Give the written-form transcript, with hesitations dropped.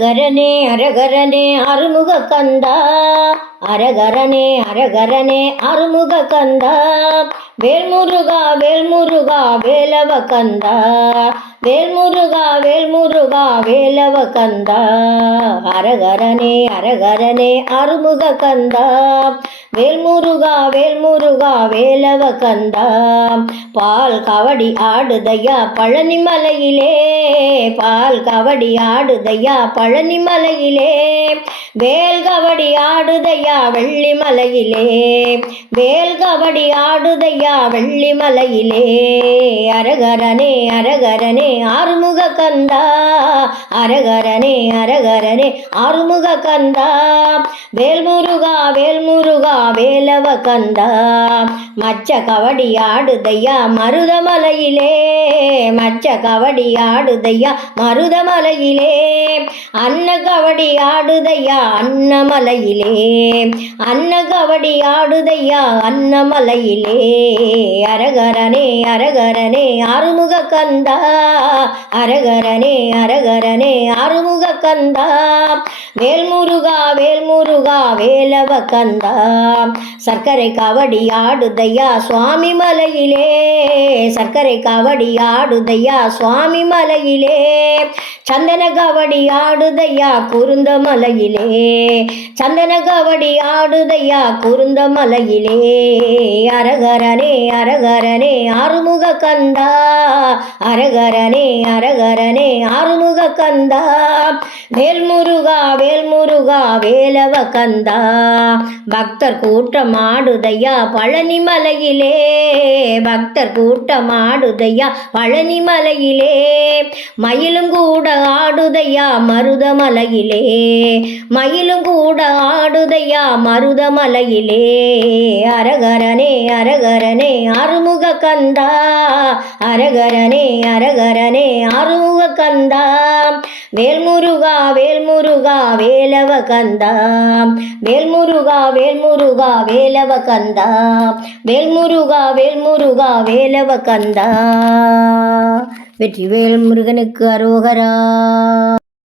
கரனே அரகரனே அருமுக கந்தா, அரகரனே அரகரனே அருமுக கந்தா, வேல்முருகா வேல்முருகா வேலவ கந்தா, வேல்முருகா வேல்முருகா வேலவ கந்தா, அரகரனே அரகரனே அருமுக கந்தா, வேல்முருகா வேல்முருகா வேலவ கந்தா, பால் கவடி ஆடுதையா பழனிமலையிலே, பால் கவடி ஆடுதையா பழனிமலையிலே, வேல் கவடி ஆடுதையா வெள்ளிமலையிலே, வேல் கவடி ஆடுதையா வெள்ளிமலையிலே, அரகரனே அரகரனே ஆறுமுக கந்தா, அரகரனே அரகரனே ஆறுமுக கந்தா, வேல்முருகா வேல்முருகா வேலவ கந்தா, மச்ச கவடி ஆடுதையா மருதமலையிலே, மச்ச கவடி ஆடுதையா மருதமலையிலே, அன்ன கவடி ஆடுதையா அன்னமலையிலே, அன்ன கவடி ஆடுதையா அன்னமலையிலே, அரகரனே அரகரனே ஆறுமுக கந்தா, அரகரனே அரகரனே ஆறுமுக கந்தா, வேல்முருகா வேல்முருகா வேலவ கந்தா, சர்க்கரை கவடி ஆடுதையா சுவாமி மலையிலே, சர்க்கரை கவடி ஆடுதையா சுவாமி மலையிலே, சந்தன கவடி ஆடுதையா குருந்த மலையிலே, சந்தன கவடி ஆடுதையா குருந்த மலையிலே, அரகரனே அரகரனே ஆறுமுக கந்தா, அரகரனே அரகரனே ஆறுமுக கந்தா, வேல்முருகா வேல்முருகா வேலவ கந்தா, பக்தர் கூட்டம் ஆடுதையா பழனிமலையிலே, பக்தர் கூட்டம் ஆடுதையா பழனிமலையிலே, மயிலும் கூட ஆடுதையா மருதமலையிலே, மயிலும் கூட ஆடுதையா மருதமலையிலே, அரகரனே அரகரனே ஆறுமுக கந்தா, அரகரனே அரகரனே ஆறுமுக கந்தா, வேல்முருகா வேல்முருகா வேலவ கந்தா, வேல்முருகா வேல்முருகா வேலவ கந்தா, வேல்முருகா வேல்முருகா வேலவ கந்தா. வெற்றிவேல் முருகனுக்கு அரோகரா.